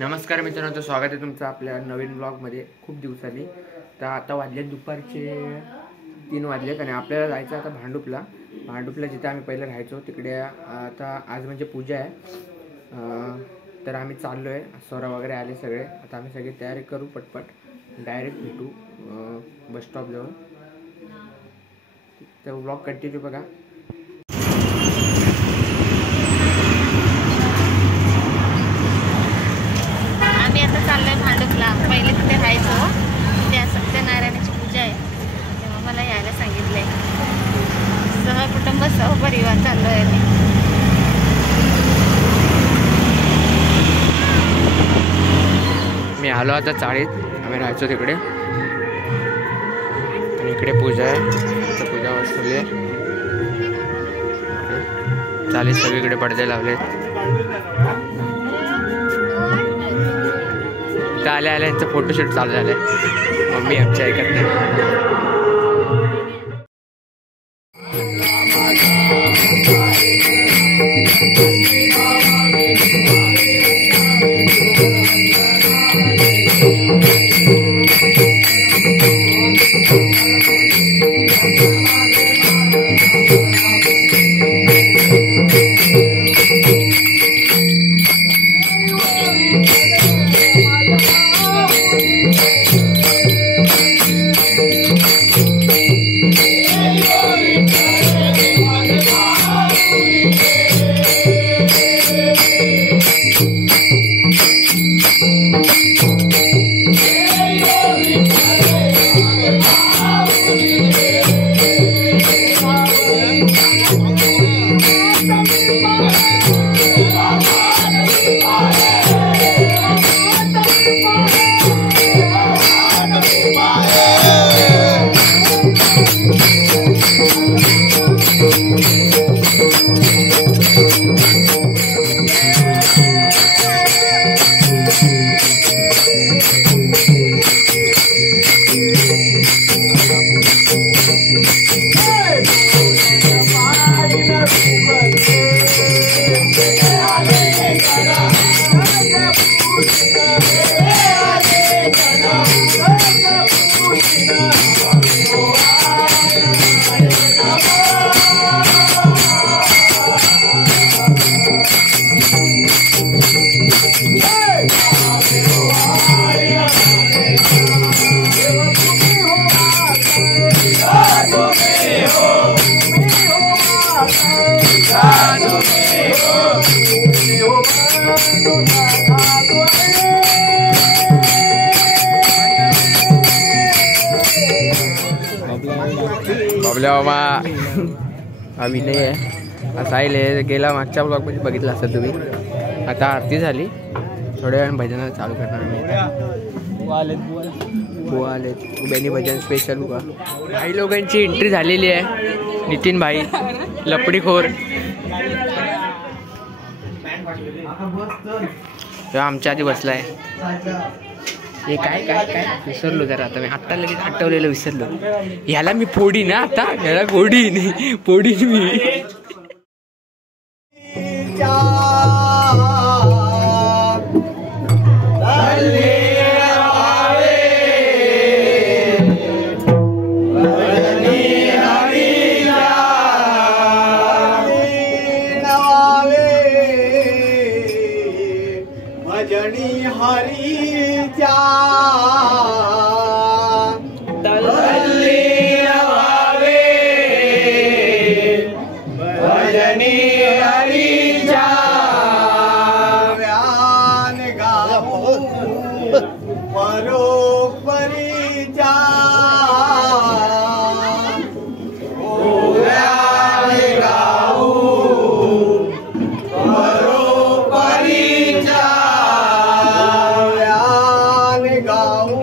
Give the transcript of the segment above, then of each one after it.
नमस्कार मित्रांनो, स्वागत आहे तुमचं आपल्या नवीन ब्लॉगमध्ये खूप दिवसांनी। तर आता वाजले दुपारचे 3 वाजलेत आणि आपल्याला जायचं आता भांडुपला जिथे आम्ही पहिले राहायचो तिकडे। आता आज म्हणजे पूजा आहे, तर आम्ही चाललो आहे। सोरा वगैरे आले सगळे, आता आम्ही सगळे तयारी करू, पटपट डायरेक्ट भेटू बस स्टॉप जवळ। तर ब्लॉग कंटिन्यू बघा। पहिले तिथे राहायचो, त्या सत्यनारायणाची पूजा आहे तेव्हा मला यायला सांगितलंय। सहकुटुंब सहपरिवार चाललो आहे मी आलो आता चाळीत, आम्ही राहायचो तिकडे आणि इकडे पूजा आहे। तर पूजा वसुली आहे, चाळीत सगळीकडे पडदे लावलेत। आल्या आल्या यांचं फोटोशूट चालू झालंय, मम्मी आमच्या ऐकत नाही। बाबल्या बाबा अभिनय आहे, साहिल गेला मागच्या ब्लॉग मध्ये बघितलं असेल तुम्ही। आता आरती झाली, थोड्या वेळाने भजन चालू करणार आम्ही। बुवा आले, बेनी भजन स्पेशल बुवा। भाई लोकांची एंट्री झालेली आहे। नितीन भाई लपडीखोर आमच्या आधी बसलाय। हे काय काय काय विसरलो जरा, आता मी आत्ता लगेच आठवलेलं विसरलो। ह्याला मी फोडी ना, आता ह्याला फोडी नाही, फोडी मी। भजनी हरीच्या तल्ली रवावे, भजनी हरीच्या व्यान गावो परोपरीच्या, व्यान गावो परोपरीच्या, गाऊ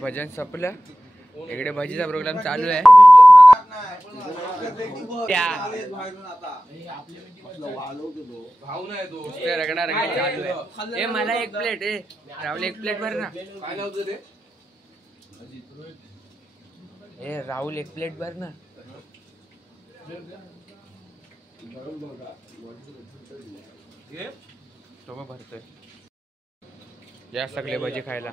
भजन संपलं, इकडे भजीचा प्रोग्राम चालू आहे. रगडा रगडा चालू आहे. ए मला एक प्लेट, राहुल एक प्लेट भर ना. ए राहुल एक प्लेट भर ना. तो मग भरतोय या सगळे भजी खायला.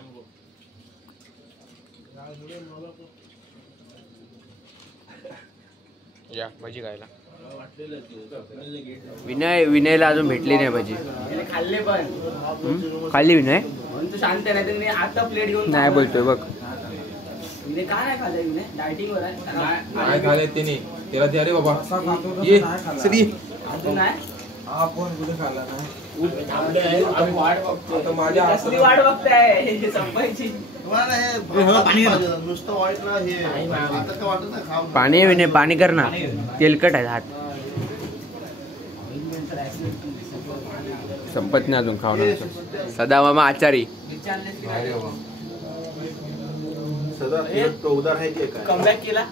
या भजी खायला. विनयला अजून भेटली नाही भजी. खाल्ले पण खाल्ली विनय शांत नाही तर आता प्लेट घेऊन नाही बोलतोय बघ. विनय काय नाही खाल्लंय विनय डायटिंग वर आहे काय खाल्लंय त्याने तेव्हा ते अरे बाबा ये श्री अजून नाही आपण कुठे खाल्ला नाही वाट बघतोय आता माझ्या कसली वाट बघताय संपायची नुसतं वाईट ना हे आता काय वाटत नाही खाऊ पाणी आहे विनय पाणी कर ना. तेलकट आहे हात. संपत नाही अजून खावणार. सदा मामा आचारी उदार आहे की काय कमबॅक केला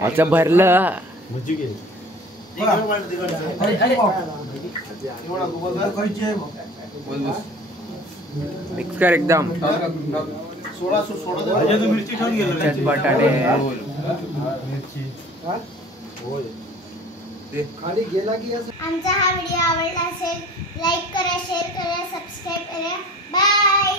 अच्छा भरलं. मिक्स कर एकदम. बटाटे आमचा हा व्हिडिओ आवडला असेल लाईक करा शेअर करा सबस्क्राईब करा बाय.